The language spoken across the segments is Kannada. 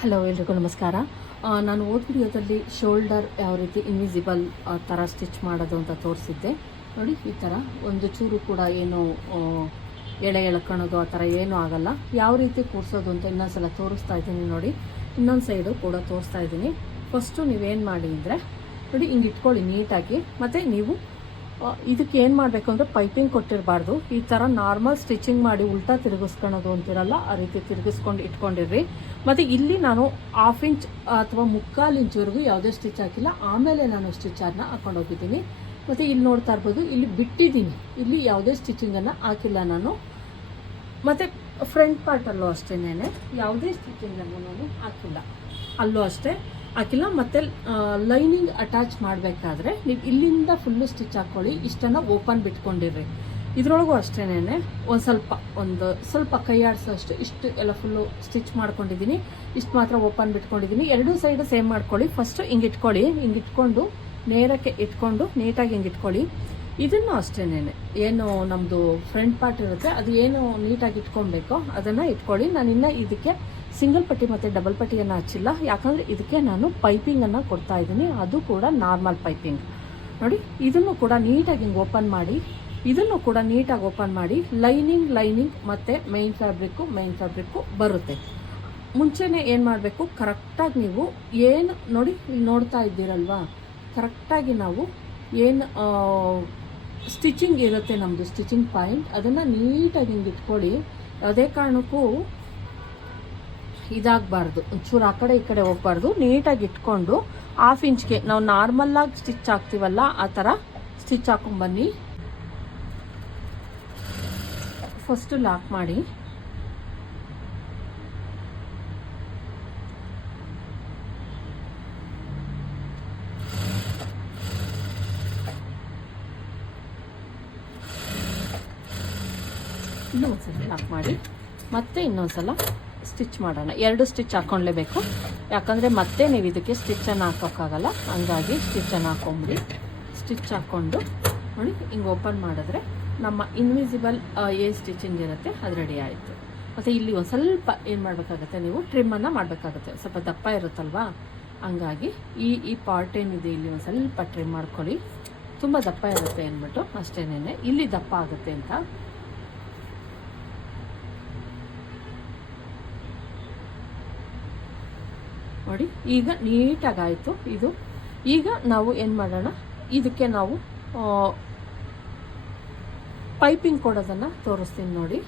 ಹಲೋ ಎಲ್ರಿಗೂ ನಮಸ್ಕಾರ. ನಾನು ಓದ್ ವಿಡಿಯೋದಲ್ಲಿ ಶೋಲ್ಡರ್ ಯಾವ ರೀತಿ ಇನ್ವಿಸಿಬಲ್ ಥರ ಸ್ಟಿಚ್ ಮಾಡೋದು ಅಂತ ತೋರಿಸಿದ್ದೆ. ನೋಡಿ, ಈ ಥರ ಒಂದು ಚೂರು ಕೂಡ ಏನು ಎಳೆ ಎಳ್ಕೊಳೋದು ಆ ಥರ ಏನೂ ಆಗಲ್ಲ. ಯಾವ ರೀತಿ ಕೂರಿಸೋದು ಅಂತ ಇನ್ನೊಂದ್ಸಲ ತೋರಿಸ್ತಾ ಇದ್ದೀನಿ ನೋಡಿ. ಇನ್ನೊಂದು ಸೈಡು ಕೂಡ ತೋರಿಸ್ತಾ ಇದ್ದೀನಿ. ಫಸ್ಟು ನೀವೇನು ಮಾಡಿ ಅಂದರೆ, ನೋಡಿ, ಹಿಂಗೆ ಇಟ್ಕೊಳ್ಳಿ ನೀಟಾಗಿ. ಮತ್ತು ನೀವು ಇದಕ್ಕೆ ಏನು ಮಾಡಬೇಕು ಅಂದರೆ ಪೈಪಿಂಗ್ ಕೊಟ್ಟಿರಬಾರ್ದು. ಈ ಥರ ನಾರ್ಮಲ್ ಸ್ಟಿಚಿಂಗ್ ಮಾಡಿ ಉಲ್ಟಾ ತಿರುಗಿಸ್ಕೊಳೋದು ಅಂತಿರಲ್ಲ, ಆ ರೀತಿ ತಿರುಗಿಸ್ಕೊಂಡು ಇಟ್ಕೊಂಡಿರ್ರಿ. ಮತ್ತು ಇಲ್ಲಿ ನಾನು ಹಾಫ್ ಇಂಚ್ ಅಥವಾ ಮುಕ್ಕಾಲು ಇಂಚ್ವರೆಗೂ ಯಾವುದೇ ಸ್ಟಿಚ್ ಹಾಕಿಲ್ಲ, ಆಮೇಲೆ ನಾನು ಸ್ಟಿಚನ್ನು ಹಾಕೊಂಡು ಹೋಗಿದ್ದೀನಿ. ಮತ್ತು ಇಲ್ಲಿ ನೋಡ್ತಾ ಇರ್ಬೋದು, ಇಲ್ಲಿ ಬಿಟ್ಟಿದ್ದೀನಿ. ಇಲ್ಲಿ ಯಾವುದೇ ಸ್ಟಿಚಿಂಗನ್ನು ಹಾಕಿಲ್ಲ ನಾನು. ಮತ್ತು ಫ್ರಂಟ್ ಪಾರ್ಟಲ್ಲೂ ಅಷ್ಟೇನೆ ಯಾವುದೇ ಸ್ಟಿಚಿಂಗನ್ನು ನಾನು ಹಾಕಿಲ್ಲ. ಅಲ್ಲೂ ಅಷ್ಟೇ. ಹಾಕಿಲ್ಲ ಮತ್ತು ಲೈನಿಂಗ್ ಅಟ್ಯಾಚ್ ಮಾಡಬೇಕಾದ್ರೆ ನೀವು ಇಲ್ಲಿಂದ ಫುಲ್ಲು ಸ್ಟಿಚ್ ಹಾಕ್ಕೊಳ್ಳಿ ಇಷ್ಟನ್ನು ಓಪನ್ ಬಿಟ್ಕೊಂಡಿರ್ರಿ. ಇದ್ರೊಳಗೂ ಅಷ್ಟೇನೆ ಒಂದು ಸ್ವಲ್ಪ ಒಂದು ಸ್ವಲ್ಪ ಕೈ ಆಡಿಸೋ ಅಷ್ಟು ಇಷ್ಟು ಎಲ್ಲ ಫುಲ್ಲು ಸ್ಟಿಚ್ ಮಾಡ್ಕೊಂಡಿದ್ದೀನಿ ಇಷ್ಟು ಮಾತ್ರ ಓಪನ್ ಬಿಟ್ಕೊಂಡಿದ್ದೀನಿ ಎರಡೂ ಸೈಡ್ ಸೇಮ್ ಮಾಡ್ಕೊಳ್ಳಿ. ಫಸ್ಟು ಹಿಂಗೆ ಇಟ್ಕೊಳ್ಳಿ, ಹಿಂಗೆ ಇಟ್ಕೊಂಡು, ನೇರಕ್ಕೆ ಇಟ್ಕೊಂಡು ನೀಟಾಗಿ ಹಿಂಗೆ ಇಟ್ಕೊಳ್ಳಿ. ಇದನ್ನು ಅಷ್ಟೇನೆ ಏನು ನಮ್ಮದು ಫ್ರಂಟ್ ಪಾರ್ಟ್ ಇರುತ್ತೆ, ಅದು ಏನು ನೀಟಾಗಿ ಇಟ್ಕೊಬೇಕೋ ಅದನ್ನು ಇಟ್ಕೊಳ್ಳಿ. ನಾನು ಇನ್ನೂ ಇದಕ್ಕೆ ಸಿಂಗಲ್ ಪಟ್ಟಿ ಮತ್ತು ಡಬಲ್ ಪಟ್ಟಿಯನ್ನು ಹಚ್ಚಿಲ್ಲ. ಯಾಕಂದರೆ ಇದಕ್ಕೆ ನಾನು ಪೈಪಿಂಗನ್ನು ಕೊಡ್ತಾ ಇದ್ದೀನಿ. ಅದು ಕೂಡ ನಾರ್ಮಲ್ ಪೈಪಿಂಗ್ ನೋಡಿ, ಇದನ್ನು ಕೂಡ ನೀಟಾಗಿ ಹಿಂಗೆ ಓಪನ್ ಮಾಡಿ, ಇದನ್ನು ಕೂಡ ನೀಟಾಗಿ ಓಪನ್ ಮಾಡಿ ಲೈನಿಂಗ್ ಲೈನಿಂಗ್ ಮತ್ತು ಮೈನ್ ಫ್ಯಾಬ್ರಿಕ್ಕು ಮೈನ್ ಫ್ಯಾಬ್ರಿಕ್ಕು ಬರುತ್ತೆ. ಮುಂಚೆನೇ ಏನು ಮಾಡಬೇಕು? ಕರೆಕ್ಟಾಗಿ ನೀವು ಏನು, ನೋಡಿ ನೋಡ್ತಾ ಇದ್ದೀರಲ್ವಾ? ಕರೆಕ್ಟಾಗಿ ನಾವು ಏನು ಸ್ಟಿಚಿಂಗ್ ಇರುತ್ತೆ ನಮ್ಮದು ಸ್ಟಿಚಿಂಗ್ ಪಾಯಿಂಟ್ ಅದನ್ನು ನೀಟಾಗಿ ಹಿಂಗೆ ಇಟ್ಕೊಳ್ಳಿ. ಅದೇ ಕಾರಣಕ್ಕೂ ಇದಾಗಬಾರ್ದು. ಒಂಚೂರು ಆ ಕಡೆ ಈ ಕಡೆ ಹೋಗ್ಬಾರ್ದು. ನೀಟಾಗಿ ಇಟ್ಕೊಂಡು ಹಾಫ್ ಇಂಚ್ಗೆ, ನಾವು ನಾರ್ಮಲ್ಲಾಗಿ ಸ್ಟಿಚ್ ಹಾಕ್ತೀವಲ್ಲ, ಆ ಥರ ಸ್ಟಿಚ್ ಹಾಕೊಂಡ್ಬನ್ನಿ ಫಸ್ಟು ಲಾಕ್ ಮಾಡಿ. ಇನ್ನೊಂದ್ಸಲ ಲಾಕ್ ಮಾಡಿ. ಮತ್ತೆ ಇನ್ನೊಂದ್ಸಲ ಸ್ಟಿಚ್ ಮಾಡೋಣ. ಎರಡು ಸ್ಟಿಚ್ ಹಾಕ್ಕೊಳ್ಳೇಬೇಕು ಯಾಕಂದರೆ ಮತ್ತೆ ನೀವು ಇದಕ್ಕೆ ಸ್ಟಿಚ್ಚನ್ನು ಹಾಕೋಕ್ಕಾಗಲ್ಲ. ಹಂಗಾಗಿ ಸ್ಟಿಚ್ಚನ್ನು ಹಾಕೊಂಬಿಡಿ. ಸ್ಟಿಚ್ ಹಾಕ್ಕೊಂಡು ನೋಡಿ, ಹಿಂಗೆ ಓಪನ್ ಮಾಡಿದ್ರೆ ನಮ್ಮ ಇನ್ವಿಸಿಬಲ್ ಏ ಸ್ಟಿಚಿಂಗ್ ಇರುತ್ತೆ. ಅದು ರೆಡಿ ಆಯಿತು. ಮತ್ತು ಇಲ್ಲಿ ಒಂದು ಸ್ವಲ್ಪ ಏನು ಮಾಡಬೇಕಾಗತ್ತೆ ನೀವು? ಟ್ರಿಮ್ಮನ್ನು ಮಾಡಬೇಕಾಗತ್ತೆ. ಸ್ವಲ್ಪ ದಪ್ಪ ಇರುತ್ತಲ್ವಾ? ಹಂಗಾಗಿ ಈ ಈ ಪಾರ್ಟ್ ಏನಿದೆ ಇಲ್ಲಿ ಒಂದು ಸ್ವಲ್ಪ ಟ್ರಿಮ್ ಮಾಡ್ಕೊಳ್ಳಿ. ತುಂಬ ದಪ್ಪ ಇರುತ್ತೆ ಅಂದ್ಬಿಟ್ಟು ಅಷ್ಟೇನೆ ಇಲ್ಲಿ ದಪ್ಪ ಆಗುತ್ತೆ ಅಂತ. ನೋಡಿ, ಈಗ ನೀಟಾಗಿ ಆಯಿತು ಇದು. ಈಗ ನಾವು ಏನು ಮಾಡೋಣ? ಇದಕ್ಕೆ ನಾವು ಪೈಪಿಂಗ್ ಕೊಡೋದನ್ನು ತೋರಿಸ್ತೀನಿ ನೋಡಿ.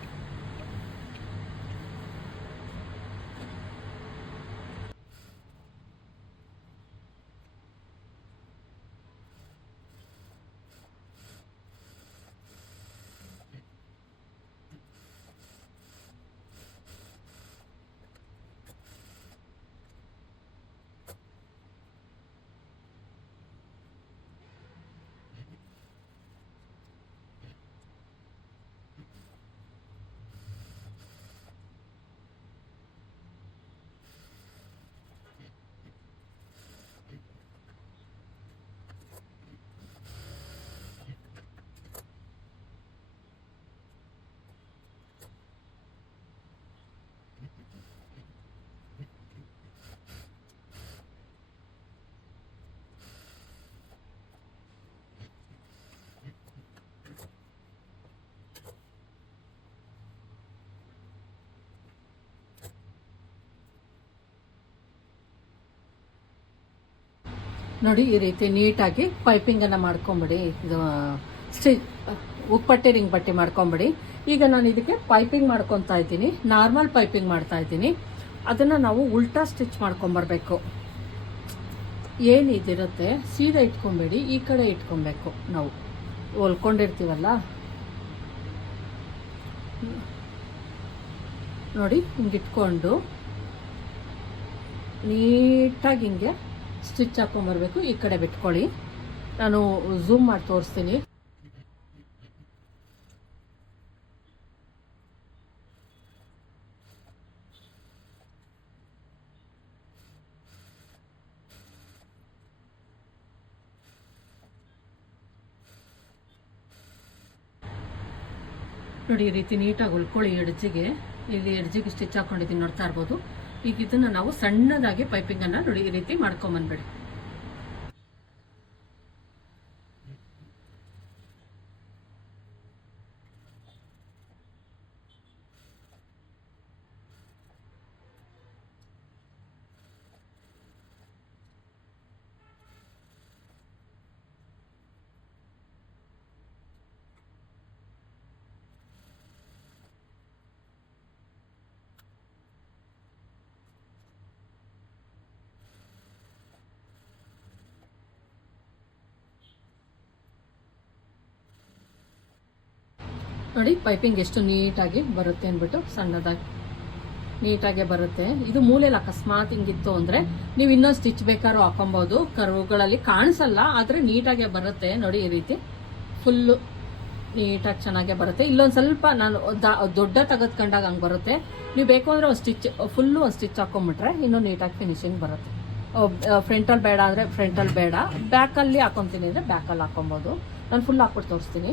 ನೋಡಿ, ಈ ರೀತಿ ನೀಟಾಗಿ ಪೈಪಿಂಗನ್ನು ಮಾಡ್ಕೊಂಬಿಡಿ. ಇದು ಸ್ಟಿಚ್ ಉಪ್ಪಟ್ಟೆ, ರಿಂಗ್ ಬಟ್ಟೆ ಮಾಡ್ಕೊಂಬಿಡಿ. ಈಗ ನಾನು ಇದಕ್ಕೆ ಪೈಪಿಂಗ್ ಮಾಡ್ಕೊತಾ ಇದ್ದೀನಿ. ನಾರ್ಮಲ್ ಪೈಪಿಂಗ್ ಮಾಡ್ತಾ ಇದ್ದೀನಿ. ಅದನ್ನು ನಾವು ಉಲ್ಟಾ ಸ್ಟಿಚ್ ಮಾಡ್ಕೊಂಬರ್ಬೇಕು. ಏನು ಇದಿರುತ್ತೆ ಸೀದಾ ಇಟ್ಕೊಬೇಡಿ. ಈ ಕಡೆ ಇಟ್ಕೊಬೇಕು ನಾವು. ಹೊಲ್ಕೊಂಡಿರ್ತೀವಲ್ಲ? ನೋಡಿ ಹಿಂಗೆ ಇಟ್ಕೊಂಡು ನೀಟಾಗಿ ಹಿಂಗೆ ಸ್ಟಿಚ್ ಹಾಕೊಂಡ್ಬರ್ಬೇಕು ಈ ಕಡೆ ಬಿಟ್ಕೊಳ್ಳಿ. ನಾನು ಝೂಮ್ ಮಾಡಿ ತೋರಿಸ್ತೀನಿ. ನೋಡಿ, ಈ ರೀತಿ ನೀಟಾಗಿ ಉಳ್ಕೊಳ್ಳಿ ಎಡ್ಜಿಗೆ. ಇಲ್ಲಿ ಎಡ್ಜಿಗೆ ಸ್ಟಿಚ್ ಹಾಕೊಂಡಿದ್ದೀನಿ, ನೋಡ್ತಾ ಇರ್ಬೋದು. ಈಗ ಇದನ್ನ ನಾವು ಸಣ್ಣದಾಗಿ ಪೈಪಿಂಗ್ ಅನ್ನ ನೋಡಿ ಈ ರೀತಿ ಮಾಡ್ಕೊಂಬಂದ್ಬಿಡಿ. ನೋಡಿ ಪೈಪಿಂಗ್ ಎಷ್ಟು ನೀಟಾಗಿ ಬರುತ್ತೆ ಅಂದ್ಬಿಟ್ಟು ಸಣ್ಣದಾಗಿ ನೀಟಾಗೆ ಬರುತ್ತೆ. ಇದು ಮೂಲೆಯಲ್ಲಿ ಅಕಸ್ಮಾತ್ ಹಿಂಗಿತ್ತು ಅಂದ್ರೆ ನೀವು ಇನ್ನೊಂದು ಸ್ಟಿಚ್ ಬೇಕಾದ್ರೂ ಹಾಕೊಬಹುದು ಕರುಗಳಲ್ಲಿ ಕಾಣಿಸಲ್ಲ, ಆದ್ರೆ ನೀಟಾಗೆ ಬರುತ್ತೆ ನೋಡಿ ಈ ರೀತಿ. ಫುಲ್ಲು ನೀಟಾಗಿ ಚೆನ್ನಾಗೆ ಬರುತ್ತೆ. ಇಲ್ಲೊಂದು ಸ್ವಲ್ಪ ನಾನು ದೊಡ್ಡ ತೆಗೆದ್ಕೊಂಡಾಗ ಹಂಗೆ ಬರುತ್ತೆ. ನೀವು ಬೇಕು ಅಂದರೆ ಒಂದು ಸ್ಟಿಚ್ ಫುಲ್ಲು ಒಂದು ಸ್ಟಿಚ್ ಹಾಕೊಂಡ್ಬಿಟ್ರೆ ಇನ್ನೂ ನೀಟಾಗಿ ಫಿನಿಶಿಂಗ್ ಬರುತ್ತೆ. ಫ್ರಂಟಲ್ಲಿ ಬೇಡ ಅಂದ್ರೆ ಫ್ರಂಟಲ್ಲಿ ಬೇಡ. ಬ್ಯಾಕಲ್ಲಿ ಹಾಕೊತೀನಿ ಅಂದ್ರೆ ಬ್ಯಾಕಲ್ಲಿ ಹಾಕೊಬೋದು ನಾನು ಫುಲ್ ಹಾಕ್ಬಿಟ್ಟು ತೋರಿಸ್ತೀನಿ.